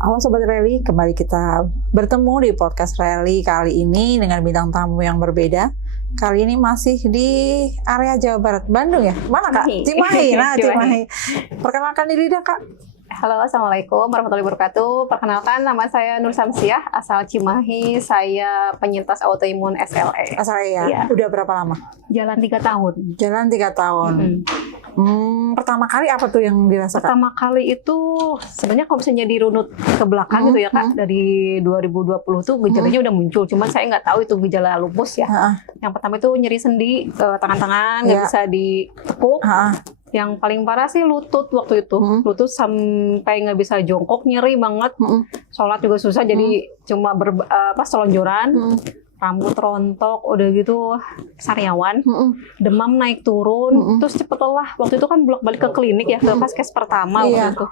Halo Sobat Rally, kembali kita bertemu di podcast Rally kali ini dengan bintang tamu yang berbeda. Kali ini masih di area Jawa Barat, Bandung ya? Mana Kak? Cimahi. Nah, Cimahi. Perkenalkan diri dah Kak. Halo, Assalamualaikum warahmatullahi wabarakatuh. Perkenalkan, nama saya Nur Samsiah, asal Cimahi. Saya penyintas autoimun SLE. SLE ya? Iya. Udah berapa lama? Jalan 3 tahun. Jalan 3 tahun. Pertama kali apa tuh yang dirasakan? Pertama kali itu sebenarnya kalau misalnya dirunut ke belakang gitu ya Kak, dari 2020 tuh gejalanya udah muncul. Cuman saya nggak tahu itu gejala lupus ya. Yang pertama itu nyeri sendi, tangan-tangan, nggak bisa ditekuk. Yang paling parah sih lutut waktu itu. Lutut sampai nggak bisa jongkok, nyeri banget. Sholat juga susah, jadi cuma selonjoran. Rambut rontok, udah gitu sariawan, demam naik turun, terus cepet lelah. Waktu itu kan bolak-balik ke klinik ya, ke Vaskes pertama waktu itu.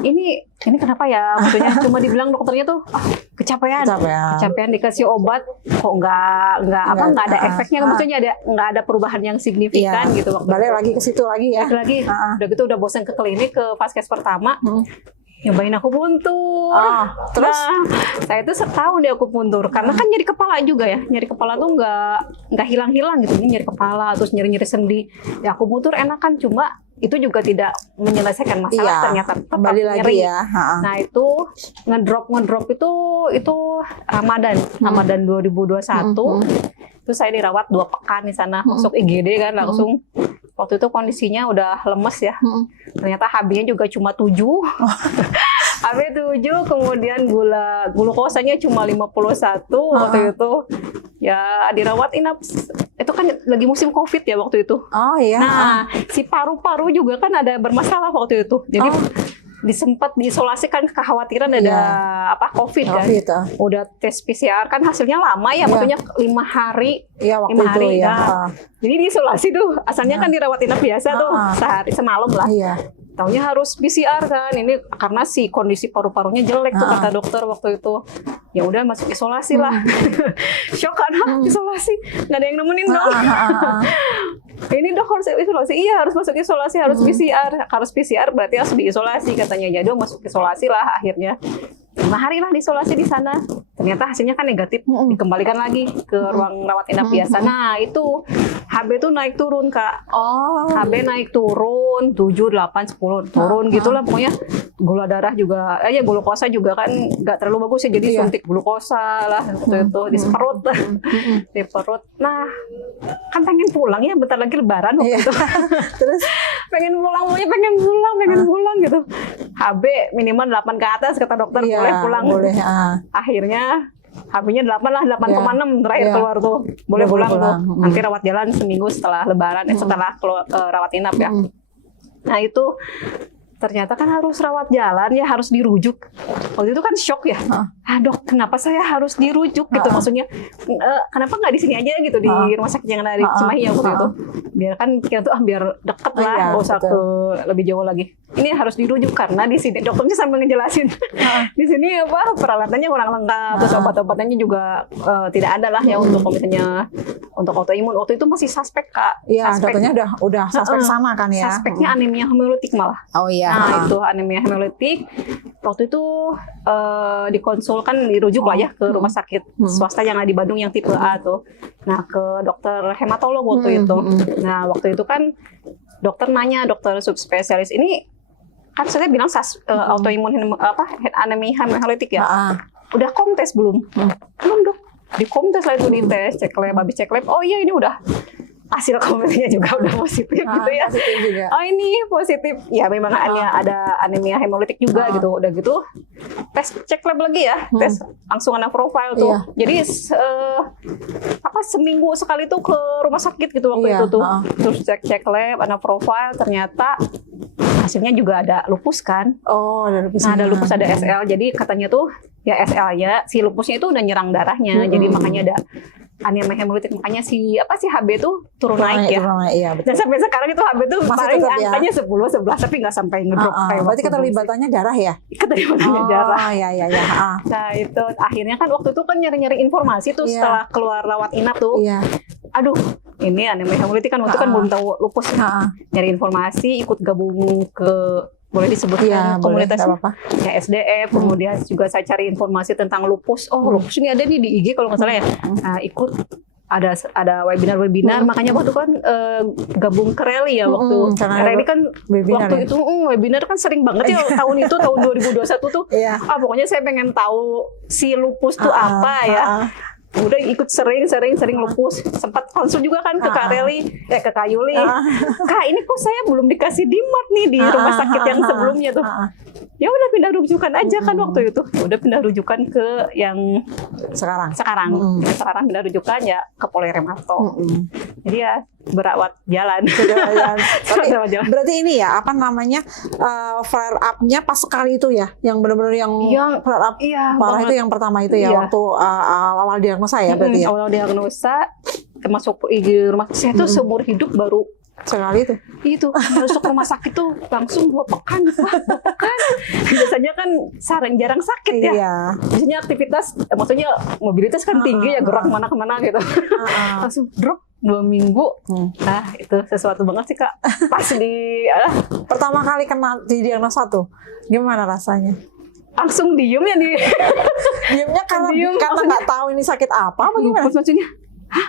Ini kenapa ya? Maksudnya cuma dibilang dokternya tuh kecapean dikasih obat, kok nggak ada efeknya, maksudnya nggak ada perubahan yang signifikan gitu. Waktu balik lagi ke situ lagi ya. Udah gitu udah bosan ke klinik, ke Vaskes pertama. Nyobain akupuntur. Terus? Nah, saya itu setahun di akupuntur karena kan nyeri kepala juga ya. Nyeri kepala tuh nggak hilang-hilang gitu. Ini nyeri kepala, terus nyeri-nyeri sendi. Di akupuntur enakan, cuma itu juga tidak menyelesaikan masalah, ternyata tetap kembali nyeri. Lagi ya. Nah, itu ngedrop itu Ramadan 2021. Terus saya dirawat 2 pekan di sana, masuk IGD kan langsung. Waktu itu kondisinya udah lemes ya. Ternyata HB-nya juga cuma 7. HB 7, kemudian glukosanya cuma 51 waktu itu. Ya dirawat inap. Itu kan lagi musim COVID ya waktu itu. Oh iya. Nah, si paru-paru juga kan ada bermasalah waktu itu. Jadi disempat diisolasi kan, kekhawatiran ada COVID kan. Udah tes PCR kan hasilnya lama ya, maksudnya 5 hari. Iya, waktu 5 hari itu ya. Jadi diisolasi tuh, asalnya kan dirawat inap biasa tuh, sehari semalam lah. Taunya harus PCR kan, ini karena si kondisi paru-parunya jelek tuh kata dokter waktu itu. Ya udah masuk isolasi lah. Shock kan, isolasi, nggak ada yang nemenin dong. Ini dok harus isolasi, iya harus masuk isolasi, harus PCR berarti harus diisolasi katanya. Jadi masuk isolasi lah akhirnya. 5 hari lah diisolasi di sana. Ternyata hasilnya kan negatif, dikembalikan lagi ke ruang rawat inap biasa. Nah itu HB tuh naik turun Kak. HB naik turun 7, 8, 10 turun gitulah pokoknya. Gula darah juga, glukosa juga kan nggak terlalu bagus ya, jadi suntik glukosa lah itu di perut, di perut. Nah kan pengen pulang ya, bentar lagi Lebaran waktu itu. Terus pengen pulang gitu. HB minimal 8 ke atas kata dokter, boleh pulang. Akhirnya HB-nya 8 lah, 8,6 terakhir keluar tuh. Boleh pulang tuh. Nanti rawat jalan seminggu setelah Lebaran, setelah rawat inap ya. Nah itu ternyata kan harus rawat jalan ya, harus dirujuk. Waktu itu kan shock ya. Dok, kenapa saya harus dirujuk gitu? Maksudnya kenapa nggak di sini aja gitu, di rumah sakit yang ada di Cimahi ya waktu itu. Biar kan kita tuh biar deket lah, nggak usah ke lebih jauh lagi. Ini harus dirujuk karena di sini dokternya sambil ngejelasin. Di sini peralatannya kurang lengkap, terus obat-obatannya juga tidak ada lah ya untuk misalnya untuk autoimun. Waktu itu masih suspek Kak. Iya, dokternya udah suspek sama kan ya. Suspeknya anemia hemolitik malah. Oh iya. Nah itu anemia hemolitik. Waktu itu dikonsulkan, dirujuk lah ya ke rumah sakit swasta yang ada di Bandung yang tipe A tuh. Nah ke dokter hematolog waktu itu. Nah waktu itu kan dokter subspesialis ini kan saya bilang autoimun anemia hemolitik ya. Udah komtes belum? Belum dok. Di komtes lah itu, dites, cek lab, habis cek lab. Oh iya ini udah hasil komentarnya juga udah positif gitu ya. Oh ini positif. Ya memang ada anemia hemolitik juga gitu. Udah gitu tes cek lab lagi ya. Tes langsung anak profile tuh. Jadi seminggu sekali tuh ke rumah sakit gitu waktu itu tuh. Terus cek lab, anak profile, ternyata hasilnya juga ada lupus kan. Ada lupus. Nah, ada lupus, ada SL. Jadi katanya tuh ya SL-nya, si lupusnya itu udah nyerang darahnya. Jadi makanya ada anemia hemolitik, makanya si HB tuh turun naik ya. Iya, betul. Dan sampai sekarang itu HB tuh paling angkanya 10, 11 tapi nggak sampai ngedrop kayak berarti keterlibatannya darah ya? Keterlibatannya darah. Iya. Nah, itu akhirnya kan waktu itu kan nyari-nyari informasi tuh setelah keluar rawat inap tuh. Aduh, ini anemia hemolitik kan waktu itu kan belum tahu lupus. Nyari informasi, ikut gabung ke boleh disebutkan komunitasnya? apa-apa. Ya SDF, kemudian juga saya cari informasi tentang lupus. Oh, lupus ini ada nih di IG kalau nggak salah ya. Nah, ikut ada webinar, makanya waktu kan gabung ke Rally ya waktu. Rally kan webinar waktu itu webinar kan sering banget ya tahun 2021 tuh. Pokoknya saya pengen tahu si lupus tuh apa ya. Udah ikut sering lupus, sempat konsul juga kan ke Kak Rally, ke Kak Yuli. Kak, ini kok saya belum dikasih DMARD nih di rumah sakit yang sebelumnya tuh. Ya udah pindah rujukan aja kan waktu itu. Udah pindah rujukan ke yang sekarang. Sekarang pindah rujukan ya ke Polremarto. Jadi ya berawat jalan. Berarti ini ya apa namanya flare up-nya pas sekali itu ya, yang benar-benar yang flare up parah itu yang pertama itu ya waktu awal diagnosa ya berarti ya. Awal diagnosa termasuk di rumah saya tuh seumur hidup baru sekali tuh. Itu masuk rumah sakit tuh langsung 2 pekan. Biasanya kan jarang sakit ya. Biasanya aktivitas, maksudnya mobilitas kan tinggi ya, gerak mana-kemana gitu. Langsung drop 2 minggu. Itu sesuatu banget sih Kak. Pas pertama kali kena di diagnosa tuh, gimana rasanya? Langsung diem ya diemnya karena nggak tahu ini sakit apa gimana? Lupus maksudnya.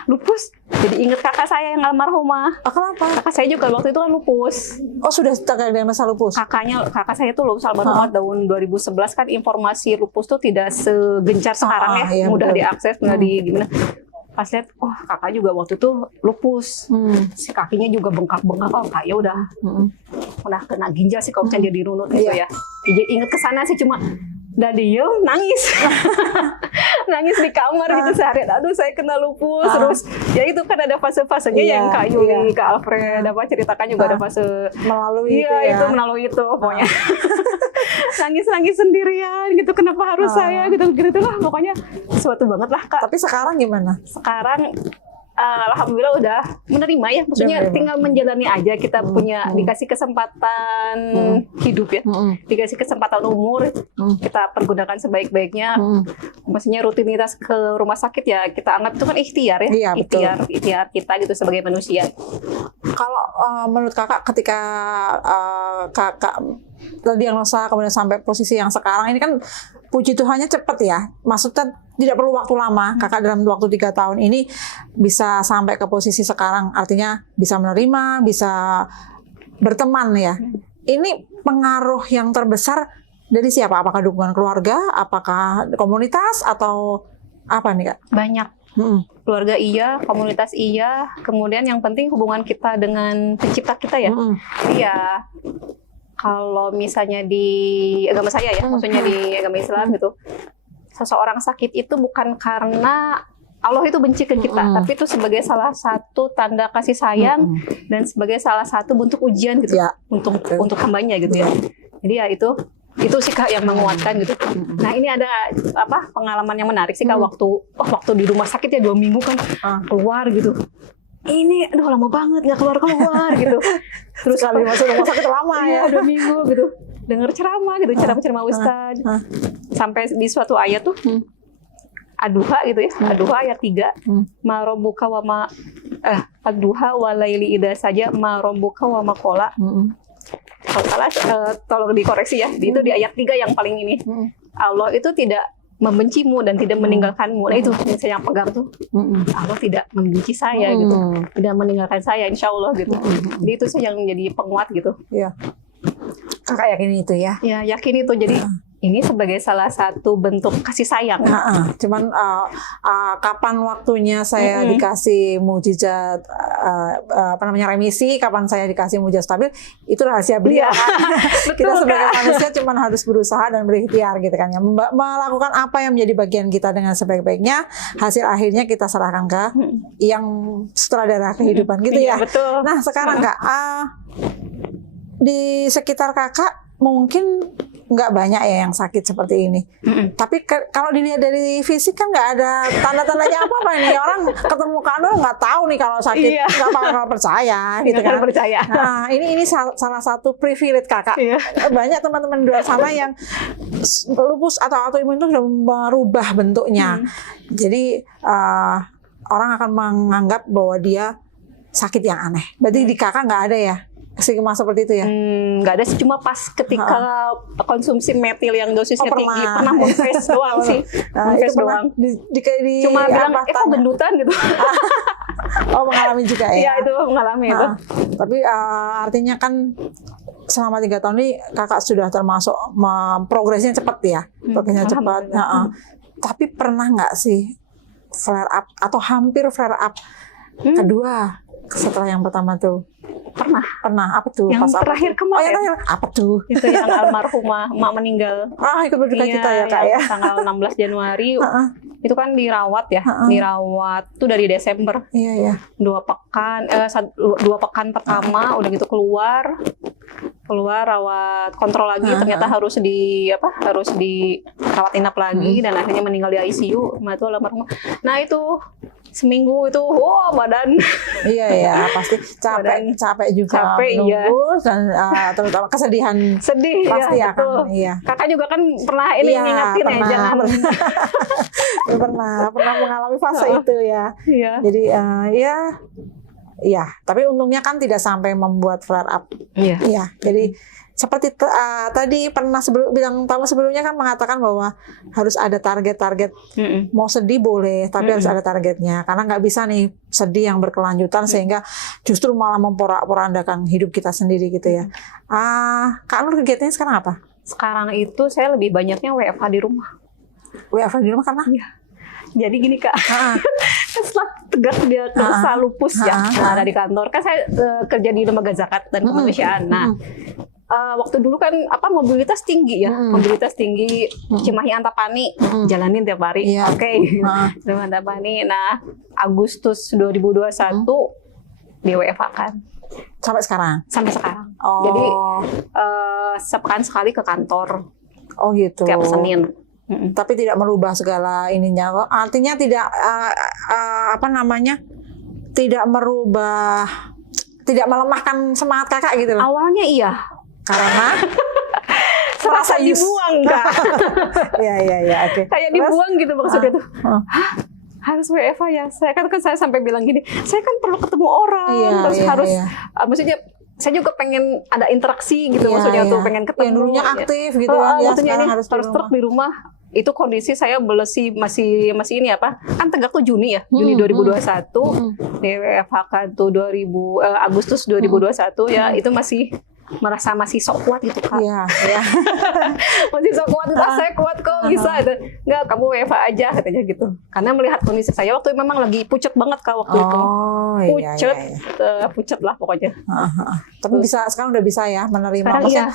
Lupus. Jadi inget kakak saya yang almarhumah. Kenapa? Kakak saya juga waktu itu kan lupus. Oh, sudah terdiagnosa lupus? Kakak saya tuh lupus almarhumah tahun 2011 kan informasi lupus tuh tidak segencar sekarang ya. Mudah diakses, mudah gimana. Pas lihat, kakak juga waktu itu lupus. Si kakinya juga bengkak-bengkak. Kak ya udah kena ginjal sih kalau jadi runut gitu ya. Jadi inget kesana sih cuma udah diem, nangis. Nangis di kamar gitu seharian. Aduh, saya kena lupus. Terus ya itu kan ada fase-fasenya yang Kak Yuli, Kak Alfred ceritakan juga ada fase melalui itu melalui itu pokoknya. Nangis sendirian gitu, kenapa harus saya gitu lah, pokoknya sesuatu banget lah Kak. Tapi sekarang gimana? Sekarang alhamdulillah udah menerima ya, maksudnya tinggal menjalani aja. Kita punya dikasih kesempatan hidup ya, dikasih kesempatan umur, kita pergunakan sebaik-baiknya. Maksudnya rutinitas ke rumah sakit ya kita anggap itu kan ikhtiar ya, ikhtiar kita gitu sebagai manusia. Kalau menurut kakak ketika kakak terdiagnosa kemudian sampai posisi yang sekarang ini kan puji Tuhannya cepat ya, maksudnya tidak perlu waktu lama. Kakak dalam waktu 3 tahun ini bisa sampai ke posisi sekarang, artinya bisa menerima, bisa berteman ya. Ini pengaruh yang terbesar dari siapa? Apakah dukungan keluarga, apakah komunitas, atau apa nih Kak? Banyak. Keluarga iya, komunitas iya, kemudian yang penting hubungan kita dengan pencipta kita ya. Iya. Kalau misalnya di agama saya ya, maksudnya di agama Islam gitu, seseorang sakit itu bukan karena Allah itu benci ke kita, tapi itu sebagai salah satu tanda kasih sayang dan sebagai salah satu bentuk ujian gitu untuk hambanya gitu ya. Jadi ya itu sih Kak yang menguatkan gitu. Nah ini ada pengalaman yang menarik sih Kak, waktu di rumah sakit ya 2 minggu kan keluar gitu. Ini lama banget nggak keluar gitu. Terus sekali masuk rumah sakit lama ya 2 minggu gitu. Dengar ceramah gitu, ceramah Ustaz. Sampai di suatu ayat tuh Ad-Duha gitu ya. Ad-Duha ayat 3. Ma rabbuka wa ma Ad-Duha wa laili idza saja ma rabbuka wa ma qala. Kalau salah tolong dikoreksi ya. Itu di ayat 3 yang paling ini. Allah itu tidak membencimu dan tidak meninggalkanmu. Nah itu yang saya pegang tuh. Allah tidak membenci saya gitu, tidak meninggalkan saya, insya Allah gitu. Jadi itu saya yang jadi penguat gitu. Iya. Kakak yakin itu ya? Ya yakin itu. Jadi ini sebagai salah satu bentuk kasih sayang. Cuman kapan waktunya saya dikasih mujizat remisi, kapan saya dikasih mujizat stabil, itu rahasia beliau kan. Kita sebagai manusia cuman harus berusaha dan berikhtiar gitu kan ya, melakukan apa yang menjadi bagian kita dengan sebaik-baiknya. Hasil akhirnya kita serahkan ke yang sutradara kehidupan gitu ya. Betul. Nah sekarang Kak, di sekitar kakak mungkin nggak banyak ya yang sakit seperti ini. Tapi kalau dilihat dari fisik kan nggak ada tanda-tandanya apa-apa nih. Orang ketemu Kak Nur nggak tahu nih kalau sakit, nggak bakal percaya gitu kan. Nah ini salah satu privilege kakak. Banyak teman-teman di luar sana yang lupus atau autoimun itu sudah merubah bentuknya. Jadi orang akan menganggap bahwa dia sakit yang aneh. Berarti di kakak nggak ada ya? sigma seperti itu ya? Nggak ada sih, cuma pas ketika konsumsi metil yang dosisnya tinggi pernah moonface doang sih. Moonface doang. Cuma bilang kok gendutan gitu. Oh, mengalami juga ya? Iya, itu mengalami itu. Tapi artinya kan selama 3 tahun ini kakak sudah termasuk progresnya cepat ya? Progresnya cepat. Tapi pernah nggak sih flare up atau hampir flare up kedua setelah yang pertama tuh? Pernah. Apa tuh? Yang pas terakhir kemarin. Oh, yang terakhir. Apa tuh? Itu yang almarhumah emak meninggal. Ikut berduka cita ya kak ya? Tanggal 16 Januari. Itu kan dirawat ya. Dirawat tuh dari Desember. Iya. 2 pekan. 2 pekan pertama udah gitu keluar rawat kontrol lagi. Ternyata harus dirawat inap lagi dan akhirnya meninggal di ICU. Itu almarhumah. Nah itu seminggu itu, badan. Iya pasti capek juga menunggu dan terutama kesedihan. Sedih pasti ya, akan. Iya. Kakak juga kan pernah ngingetin ya, jangan. pernah mengalami fase itu ya. Iya. Jadi tapi untungnya kan tidak sampai membuat flare up. Iya. Jadi seperti tadi pernah bilang tamu sebelumnya kan mengatakan bahwa harus ada target-target. Mau sedih boleh, tapi harus ada targetnya. Karena nggak bisa nih sedih yang berkelanjutan sehingga justru malah memporak-porandakan hidup kita sendiri gitu ya. Kak Nur kegiatannya sekarang apa? Sekarang itu saya lebih banyaknya WFH di rumah. WFH di rumah karena? Iya. Jadi gini Kak, setelah tegak dia kerasa lupus ada di kantor. Kan saya kerja di lembaga zakat dan kemanusiaan. Nah, waktu dulu kan mobilitas tinggi ya, mobilitas tinggi, Cimahi Antapani, jalanin tiap hari. Oke. Cimahi Antapani. Nah, Agustus 2021 di WFH kan. Sampai sekarang? Sampai sekarang. Jadi sepekan sekali ke kantor. Oh gitu. Tiap Senin. Tapi tidak merubah segala ininya. Artinya tidak tidak merubah, tidak melemahkan semangat kakak gitu loh. Awalnya iya. Karena serasa dibuang Kak. Iya, oke. Kayak dibuang gitu maksudnya tuh. Harus WFH ya. Saya sampai bilang gini, saya kan perlu ketemu orang, maksudnya saya juga pengen ada interaksi gitu, maksudnya tuh pengen ketemu. Yang dulunya aktif gitu kan, maksudnya ini harus tetap di rumah. Itu kondisi saya masih ini kan tegak tuh Juni ya, Juni 2021, WFH kan tuh Agustus 2021 ya, itu masih sok kuat gitu Kak. Iya. Masih sok kuat, saya kuat kok bisa. Enggak, kamu WFH aja katanya gitu. Karena melihat kondisi saya waktu itu memang lagi pucet banget Kak waktu itu. Pucet lah pokoknya. Tapi sekarang udah bisa ya menerima. Maksudnya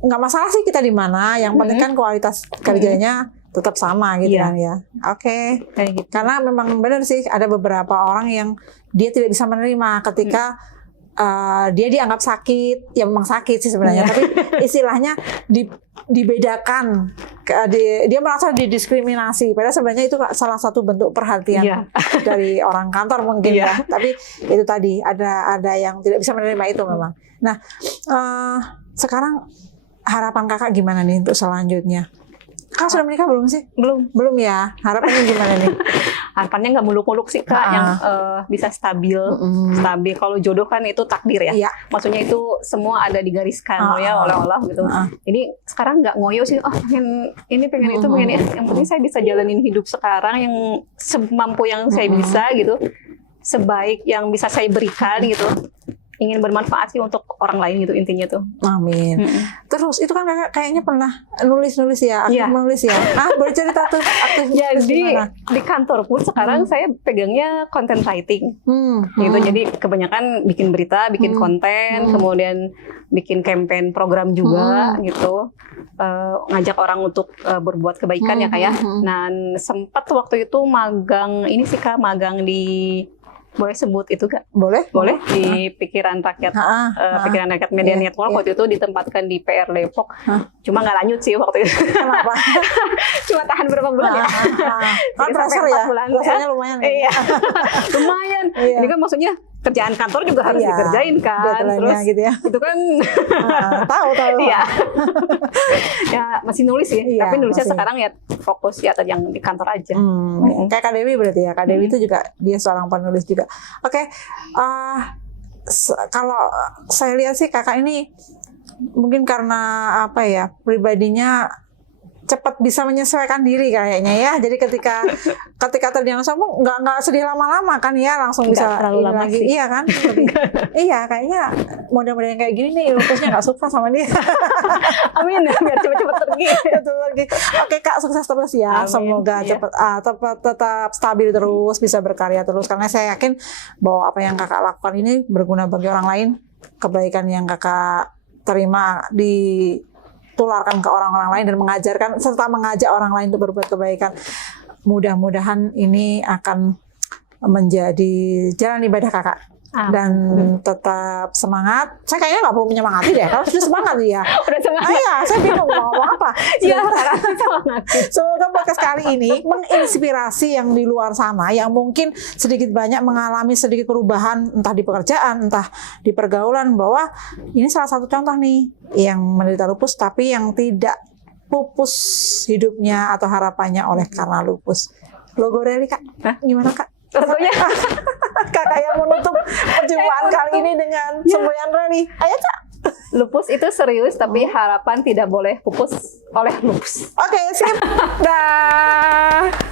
nggak masalah sih kita di mana, yang penting kan kualitas kerjanya tetap sama gitu kan ya. Oke. Kayak gitu. Karena memang benar sih ada beberapa orang yang dia tidak bisa menerima ketika dia dianggap sakit, ya memang sakit sih sebenarnya, tapi istilahnya dibedakan, dia merasa didiskriminasi, padahal sebenarnya itu salah satu bentuk perhatian dari orang kantor mungkin ya. Tapi itu tadi ada yang tidak bisa menerima itu memang. Nah, sekarang harapan kakak gimana nih untuk selanjutnya? Kakak sudah menikah belum sih? Belum ya. Harapannya gimana nih? Harapannya nggak muluk-muluk sih Kak, yang bisa stabil. Kalau jodoh kan itu takdir ya. Maksudnya itu semua ada digariskan oleh Allah gitu. Jadi sekarang nggak ngoyo sih. Pengen ini, pengen itu, pengen ini. Yang penting saya bisa jalanin hidup sekarang yang semampu yang saya bisa gitu. Sebaik yang bisa saya berikan gitu. Ingin bermanfaat sih untuk orang lain gitu intinya tuh. Amin. Terus itu kan kakak kayaknya pernah nulis ya, menulis ya. Boleh cerita tuh aktif. Jadi di kantor pun sekarang saya pegangnya content writing. Gitu. Jadi kebanyakan bikin berita, bikin konten, kemudian bikin campaign program juga gitu. Ngajak orang untuk berbuat kebaikan ya Kak ya. Nah, sempat waktu itu magang magang di, boleh sebut itu Kak? Boleh di Pikiran Rakyat, Pikiran Rakyat Media Network. Waktu itu ditempatkan di PR Depok. Cuma nggak lanjut sih waktu itu. Kenapa? Cuma tahan berapa bulan ya. Kan pressure ya? Rasanya lumayan. Iya. Lumayan. Ini kan maksudnya kerjaan kantor juga harus dikerjain kan. Terus gitu ya. Itu kan tahu. Iya. Ya masih nulis sih, tapi nulisnya sekarang ya fokus ya yang di kantor aja. Kayak Kak Dewi berarti ya. Kak Dewi itu juga dia seorang penulis juga. Oke. kalau saya lihat sih kakak ini mungkin karena apa ya, pribadinya cepat bisa menyesuaikan diri kayaknya ya. Jadi ketika terdiagnosa nggak sedih lama-lama kan ya, langsung bisa terlalu lama lagi. sih. Iya kan? Iya, kayaknya model-model yang kayak gini nih lupusnya nggak suka sama dia. Amin, biar cepet-cepet pergi. Oke Kak, sukses terus ya. Amin. Semoga Iya. tetap stabil terus, bisa berkarya terus. Karena saya yakin bahwa apa yang kakak lakukan ini berguna bagi orang lain. Kebaikan yang kakak terima ditularkan ke orang-orang lain dan mengajarkan serta mengajak orang lain untuk berbuat kebaikan. Mudah-mudahan ini akan menjadi jalan ibadah kakak. Dan tetap semangat. Saya kayaknya nggak perlu menyemangati deh. Kalau sudah semangat ya. Udah semangat. Iya, saya bingung mau ngomong apa. Iya, semangat. Semoga podcast kali ini menginspirasi yang di luar sana yang mungkin sedikit banyak mengalami sedikit perubahan entah di pekerjaan, entah di pergaulan, bahwa ini salah satu contoh nih yang menderita lupus tapi yang tidak pupus hidupnya atau harapannya oleh karena lupus. Logo Rally Kak, gimana Kak? Tentunya Kakak yang menutup perjumpaan kali ini dengan semboyan Rally. Ayo Cak. lupus itu serius, tapi harapan tidak boleh pupus oleh lupus. Oke, sip. Dah.